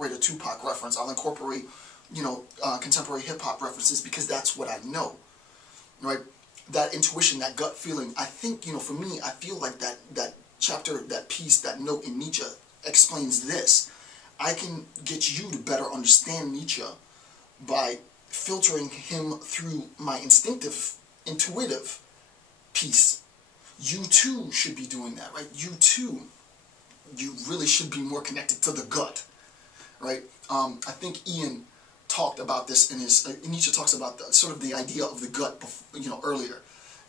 incorporate a Tupac reference. I'll incorporate, contemporary hip-hop references because that's what I know, right? That intuition, that gut feeling. I think, for me, I feel like that chapter, that piece, that note in Nietzsche explains this. I can get you to better understand Nietzsche by filtering him through my intuitive piece. You too should be doing that, right? You too, you really should be more connected to the gut, right? I think Ian talked about this in his, Nietzsche talks about sort of the idea of the gut, earlier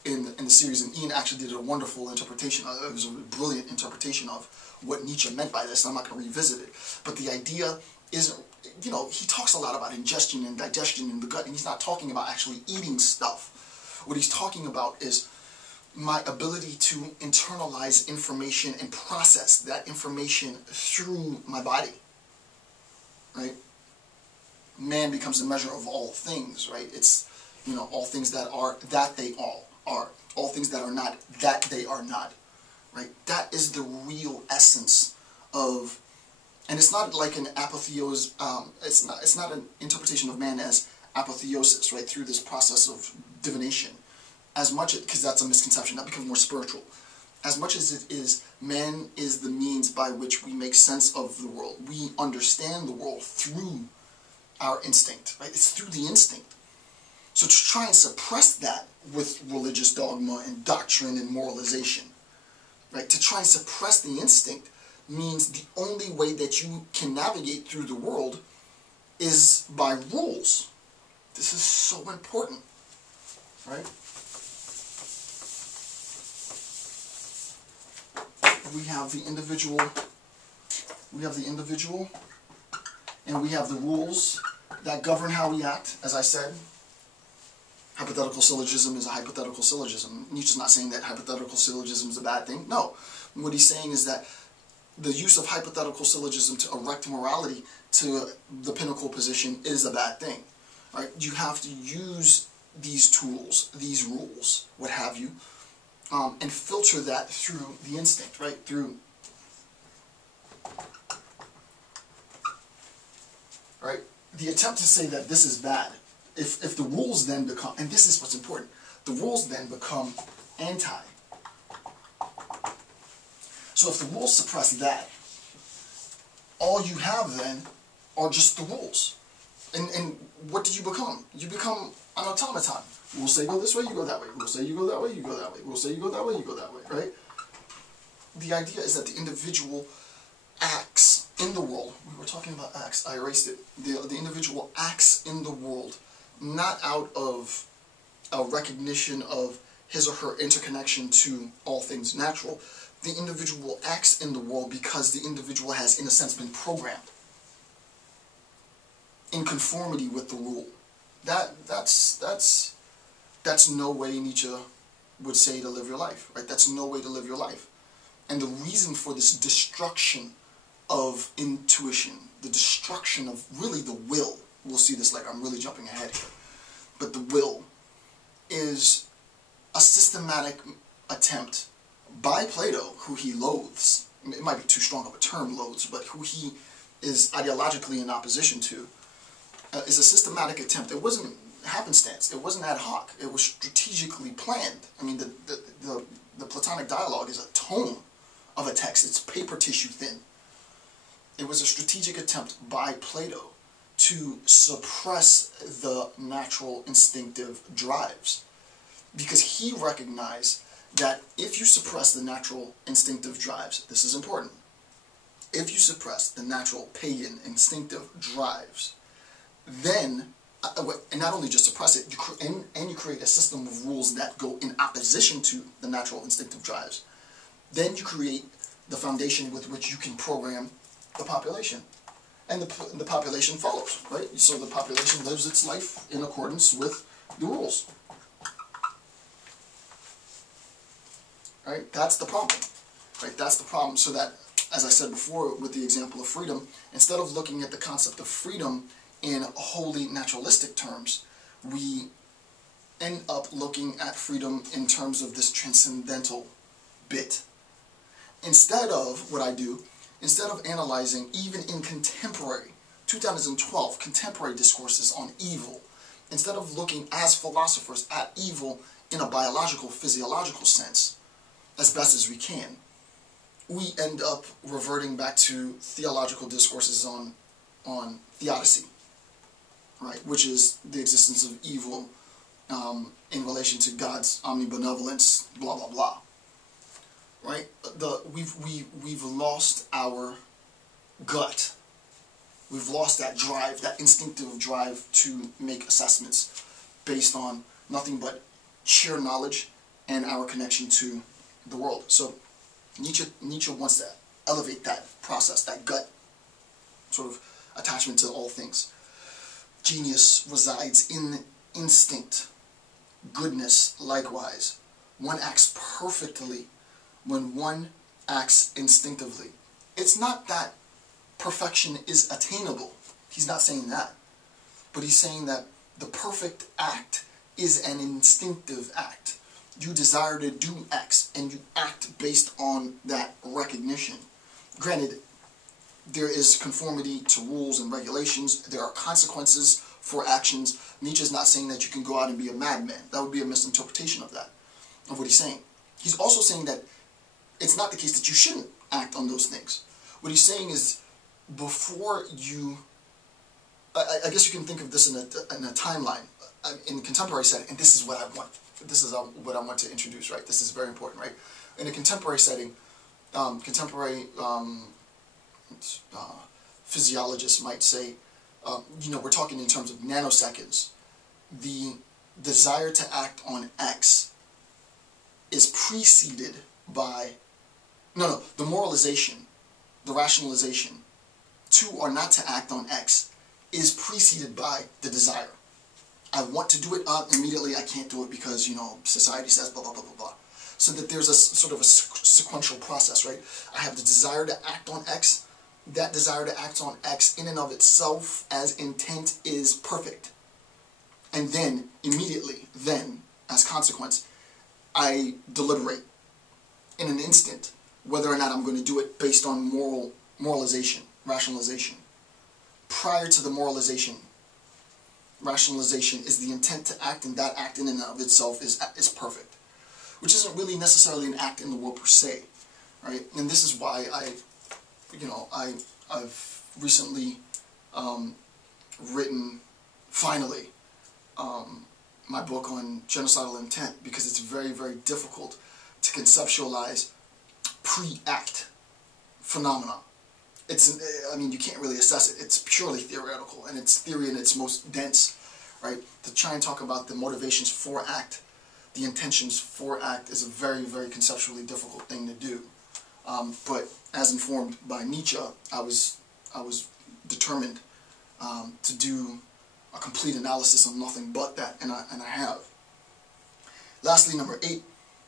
in the series, and Ian actually did a wonderful interpretation. It was a brilliant interpretation of what Nietzsche meant by this. I'm not going to revisit it, but the idea isn't, he talks a lot about ingestion and digestion in the gut, and he's not talking about actually eating stuff. What he's talking about is my ability to internalize information and process that information through my body, right? Man becomes the measure of all things, right? It's, all things that are, that they all are. All things that are not, that they are not, right? That is the real essence of, and it's not like an apotheosis, it's not an interpretation of man as apotheosis, right? Through this process of divination. As much, because that's a misconception, that becomes more spiritual. As much as it is, man is the means by which we make sense of the world. We understand the world through our instinct, right? It's through the instinct. So to try and suppress that with religious dogma and doctrine and moralization, right? To try and suppress the instinct means the only way that you can navigate through the world is by rules. This is so important, right? We have the individual, and we have the rules that govern how we act. As I said, hypothetical syllogism is a hypothetical syllogism. Nietzsche's not saying that hypothetical syllogism is a bad thing. No. What he's saying is that the use of hypothetical syllogism to erect morality to the pinnacle position is a bad thing, right? You have to use these tools, these rules, what have you, and filter that through the instinct, right? Through, right? The attempt to say that this is bad, if the rules then become, and this is what's important, the rules then become anti. So if the rules suppress that, all you have then are just the rules. And what do you become? You become an automaton. We'll say go this way, you go that way. We'll say you go that way, you go that way. We'll say you go that way, you go that way, right? The idea is that the individual acts in the world. We were talking about acts. I erased it. The individual acts in the world, not out of a recognition of his or her interconnection to all things natural. The individual acts in the world because the individual has, in a sense, been programmed in conformity with the rule. That's no way Nietzsche would say to live your life, right? That's no way to live your life. And the reason for this destruction of intuition, the destruction of really the will, we'll see this, like I'm really jumping ahead here, but the will is a systematic attempt by Plato, who he loathes, it might be too strong of a term, loathes, but who he is ideologically in opposition to, is a systematic attempt. It wasn't happenstance, it wasn't ad hoc, it was strategically planned. I mean, the Platonic dialogue is a tome of a text, it's paper tissue thin. It was a strategic attempt by Plato to suppress the natural instinctive drives, because he recognized that if you suppress the natural instinctive drives, this is important, if you suppress the natural pagan instinctive drives, then, and not only just suppress it, you create a system of rules that go in opposition to the natural instinctive drives, then you create the foundation with which you can program the population. And the population follows, right? So the population lives its life in accordance with the rules. Right? That's the problem. Right? That's the problem. So that, as I said before with the example of freedom, instead of looking at the concept of freedom in wholly naturalistic terms, we end up looking at freedom in terms of this transcendental bit. Instead of what I do, instead of analyzing, even in contemporary 2012, contemporary discourses on evil, instead of looking as philosophers at evil in a biological, physiological sense, as best as we can, we end up reverting back to theological discourses on theodicy, right, which is the existence of evil in relation to God's omnibenevolence, blah blah blah. Right? We've lost our gut. We've lost that drive, that instinctive drive to make assessments based on nothing but sheer knowledge and our connection to the world. So Nietzsche wants to elevate that process, that gut sort of attachment to all things. Genius resides in instinct. Goodness, likewise. One acts perfectly when one acts instinctively. It's not that perfection is attainable. He's not saying that. But he's saying that the perfect act is an instinctive act. You desire to do X, and you act based on that recognition. Granted, there is conformity to rules and regulations. There are consequences for actions. Nietzsche's not saying that you can go out and be a madman. That would be a misinterpretation of that, of what he's saying. He's also saying that it's not the case that you shouldn't act on those things. What he's saying is, before you, I guess you can think of this in a timeline, in a contemporary setting, and this is what I want. This is what I want to introduce, right? This is very important, right? In a contemporary setting, contemporary physiologists might say, we're talking in terms of nanoseconds. The desire to act on X is preceded by, the moralization, the rationalization to or not to act on X is preceded by the desire. I want to do it immediately, I can't do it because, society says blah, blah, blah, blah, blah. So that there's a sort of a sequential process, right? I have the desire to act on X. That desire to act on X in and of itself as intent is perfect. And then, immediately, as consequence, I deliberate in an instant whether or not I'm going to do it based on moralization, rationalization. Prior to the moralization, rationalization is the intent to act, and that act in and of itself is perfect. Which isn't really necessarily an act in the world per se, right? And this is why I've recently written, finally, my book on genocidal intent, because it's very, very difficult to conceptualize pre-act phenomena. You can't really assess it. It's purely theoretical, and it's theory in its most dense, right? To try and talk about the motivations for act, the intentions for act, is a very, very conceptually difficult thing to do. But as informed by Nietzsche, I was determined to do a complete analysis on nothing but that, and I have. Lastly, number 8,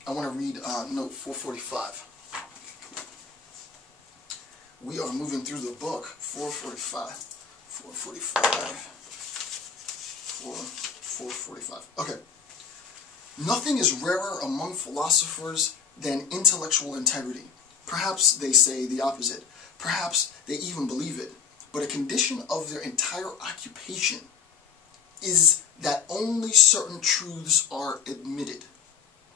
I want to read note 445. We are moving through the book. 445. Okay. Nothing is rarer among philosophers than intellectual integrity. Perhaps they say the opposite. Perhaps they even believe it. But a condition of their entire occupation is that only certain truths are admitted.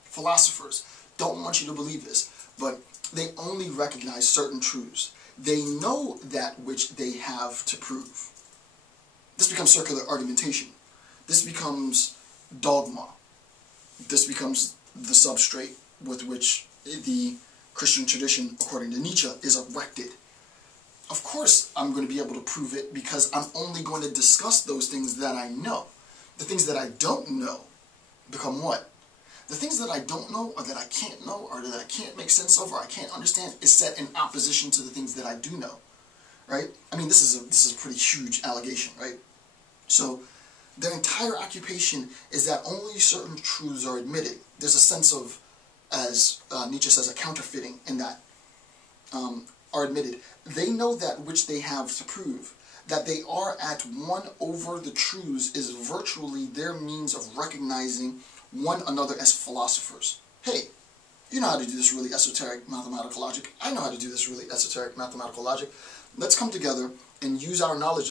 Philosophers don't want you to believe this, but they only recognize certain truths. They know that which they have to prove. This becomes circular argumentation. This becomes dogma. This becomes the substrate with which the Christian tradition, according to Nietzsche, is erected. Of course I'm going to be able to prove it, because I'm only going to discuss those things that I know. The things that I don't know become what? The things that I don't know, or that I can't know, or that I can't make sense of, or I can't understand, is set in opposition to the things that I do know, right? This is a pretty huge allegation, right? So their entire occupation is that only certain truths are admitted. There's a sense of, as Nietzsche says, a counterfeiting in that, are admitted. They know that which they have to prove. That they are at one over the truths is virtually their means of recognizing one another as philosophers. Hey, you know how to do this really esoteric mathematical logic. I know how to do this really esoteric mathematical logic. Let's come together and use our knowledge